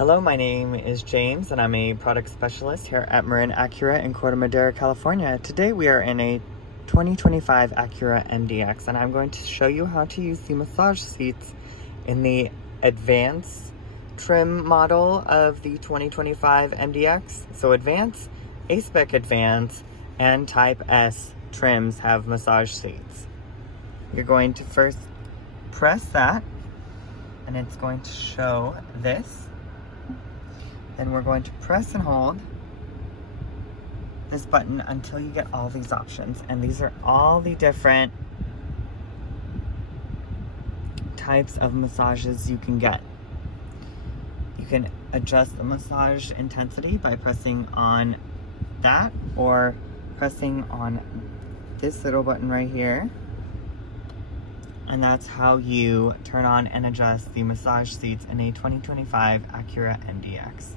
Hello, my name is James and I'm a product specialist here at Marin Acura in Corte Madera, California. Today we are in a 2025 Acura MDX and I'm going to show you how to use the massage seats in the Advance trim model of the 2025 MDX. So Advance, A-Spec Advance, and Type S trims have massage seats. You're going to first press that and it's going to show this. Then we're going to press and hold this button until you get all these options. And these are all the different types of massages you can get. You can adjust the massage intensity by pressing on that or pressing on this little button right here. And that's how you turn on and adjust the massage seats in a 2025 Acura MDX.